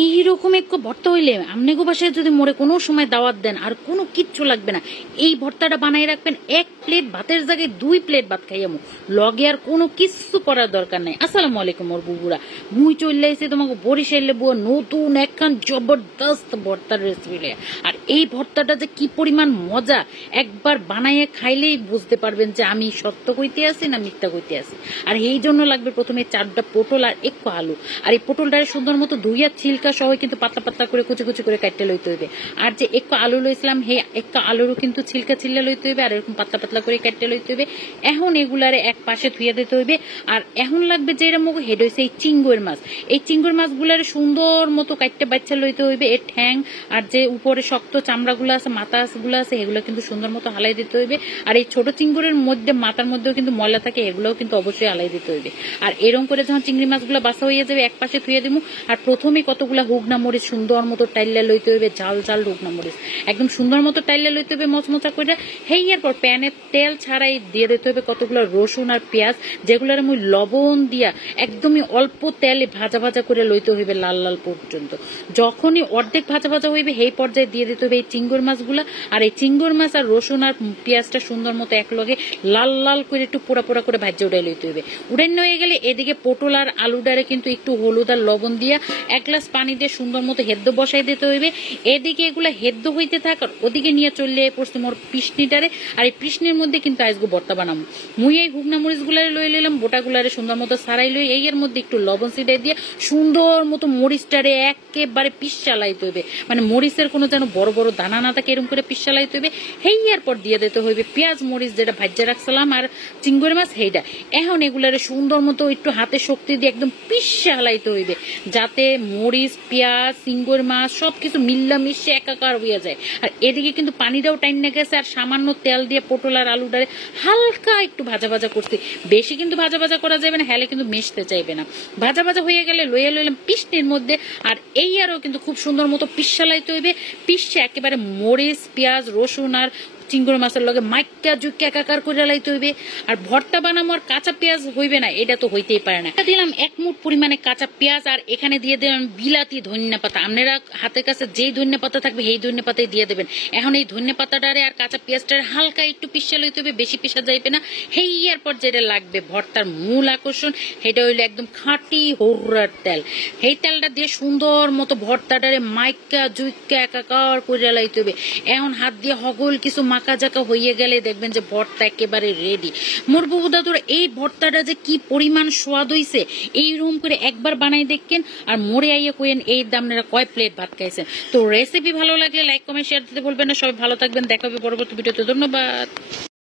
এইরকম একটু ভর্তা হইলে আমনেগো বাসায় যদি মোরে কোনো সময় দাওয়াত দেন আর কোনো কিচ্ছু লাগবে না, এই ভর্তাটা বানাই রাখবেন। 1 প্লেট ভাতের জায়গায় 2 প্লেট ভাত খাইয়ামু, লগে আর কোনো কিছু করার দরকার নাই। আসসালামু আলাইকুম মোর বুবুরা, মুই চলে আইছি তোমাকে বরিশালে বুয়া নতুন একখান জবরদস্ত ভর্তার রেসিপি লইয়া। আর এই ভর্তাটা যে কি পরিমাণ মজা, একবার বানাইয়া খাইলেই বুঝতে পারবেন যে আমি সত্য কইতে আছি না মিথ্যা কইতে আছি। আর এই জন্য লাগবে প্রথমে 4টা পটল আর 1 আলু। আর এই পটলটারে সুন্দর মতো ধুইয়া ছিলকা সহ কিন্তু পাতলা পাতলা করে কুচি কুচি করে কাটতে লইতে হইবে। আর যে 1 আলু লইছিলাম, হে 1 আলুরও কিন্তু ছিলকা ছিললে লইতে হইবে, আর এরকম পাতলা পাতলা করে কাটতে লইতে হইবে। এখন এগুলারে এক পাশে ধুইয়া দিতে হইবে। আর এখন লাগবে যে এরকম হেড হইছে এই চিংড়ির মাছ। এই চিংড়ির মাছগুলারে সুন্দর মতো কাটতে বাচ্চা লইতে হইবে। এর ঠ্যাং আর যে উপরে শক্ত চামড়াগুলো আছে, মাথাগুলো আছে, এগুলো কিন্তু সুন্দর মতো হালাই দিতে হইবে। আর এই ছোট চিংড়ির মধ্যে মাথার মধ্যেও কিন্তু ময়লা থাকে, এগুলোও কিন্তু অবশ্যই হালাই দিতে হইবে। আর এরকম করে যখন চিংড়ি মাছগুলো বাসা হয়ে যাবে এক পাশে ধুয়ে দিব। আর প্রথমে কতগুলা হুগনা মরিচ সুন্দর মতো টাইলা লইতে হইবে, ঝাল ঝাল হুগনা মরিচ একদম সুন্দর মতো টাইলা লইতে হইবে মচমচা করে। হেয়ার পর প্যানে তেল ছাড়াই দিয়ে দিতে হইবে কতগুলো রসুন আর পেঁয়াজ, যেগুলোর মুই লবণ দিয়া একদমই অল্প তেলে ভাজা ভাজা করে লইতে হইবে লাল লাল পর্যন্ত। যখনই অর্ধেক ভাজা ভাজা হইবে সেই পর্যায়ে দিয়ে দিতে হইবে এই চিংড়ি মাছগুলা। আর এই চিংড়ি মাছ আর রসুন আর পেঁয়াজটা সুন্দর মতো একলগে লাল লাল করে একটু পোড়া পোড়া করে ভাজা উঠাই লইতে হইবে। উঠাই হয়ে গেলে এদিকে পটল আর আলুটারে কিন্তু একটু হলুদ আর লবণ দিয়া 1 গ্লাস পানি দিয়ে সুন্দর মতো হেদ্দ বসাই দিতে হইবে। এদিকে এগুলা হেদ্দ হইতে থাক, আর ওদিকে নিয়ে চললে পড়ছে মোর পিসনিটারে। আর এই পিসনির মধ্যে কিন্তু আজকে ভর্তা বানাবো। মুই এই হুগনা মরিচ গুলারে লই নিলাম, বোটা গুলারে সুন্দর মতো সারাই লই, এর মধ্যে একটু লবণ ছিটাই দিয়ে সুন্দর মতো মরিচটারে একেবারে পিস চালাইতে হইবে, মানে মরিচের কোনো যেন বড় বড় দানা না থাকে, এরকম করে পিস চালাইতে হইবে। হেয়ার পর দিয়ে দিতে হইবে পেঁয়াজ মরিচ যেটা ভাজা রাখছিলাম আর চিংড়ি মাছ সেইটা। এখন এগুলারে সুন্দর মতো একটু হাতে শক্তি দিয়ে একদম পিস চালাইতে হইবে, যাতে মরিচ পেঁয়াজ চিংড়ি মাছ সবকিছু মিল্লামিশে একাকার হইয়া যায়। আর এদিকে কিন্তু পানিটাও টাইনে গেছে, আর সামান্য তেল দিয়ে পটল আর আলুটারে হালকা একটু ভাজা ভাজা করছি, বেশি কিন্তু ভাজা ভাজা করা যাবে না, হেলে কিন্তু মিশতে চাইবে না। ভাজা ভাজা হয়ে গেলে লইয়া লইলাম পিসনির মধ্যে। আর এই আরও কিন্তু খুব সুন্দর মতো পিস চালাইতে হইবে, পিসে একেবারে মরিচ পেঁয়াজ রসুন আর চিংড়ি মাছের লগে মাইকা জুকে একাকার করে লাইতে হইবে। আর ভর্তা বানামো আর কাঁচা পেঁয়াজ হইবে না, এটা তো হইতেই পারে না। দিলাম 1 মুঠ পরিমাণে কাঁচা পেঁয়াজ, আর এখানে দিয়ে দিলাম বিলাতি ধনিয়া পাতা। আপনারা হাতের কাছে যেই ধনিয়া পাতা থাকবে সেই ধনিয়া পাতাই দিয়ে দেবেন। এখন এই ধনিয়া পাতাটারে আর কাঁচা পেঁয়াজটারে হালকা একটু পিসা লইতে হবে, বেশি পিসা যাইবে না। হেয়ার পর যেটা লাগবে ভর্তার মূল আকর্ষণ, সেটা হইলো একদম খাঁটি হরুরার তেল। সেই তেলটা দিয়ে সুন্দর মতো ভর্তাটারে মাইকা জুইকা একাকার করে লাইতে হবে। এখন হাত দিয়ে হগল কিছু মাকা জাকা হইয়ে গেলে দেখবেন যে ভর্তা একেবারে রেডি। মোর বুবু দাদুর এই ভর্তাটা যে কি পরিমাণ স্বাদ হইছে, এইরকম করে একবার বানাই দেখেন আর মোরে আইয়া কইেন এই দামনেরা কয় প্লেট ভাত খাইছেন। তো রেসিপি ভালো লাগলে লাইক কমেন্ট শেয়ার দিতে বলবেন না। সবাই ভালো থাকবেন, দেখা হবে পরবর্তী ভিডিওতে। ধন্যবাদ।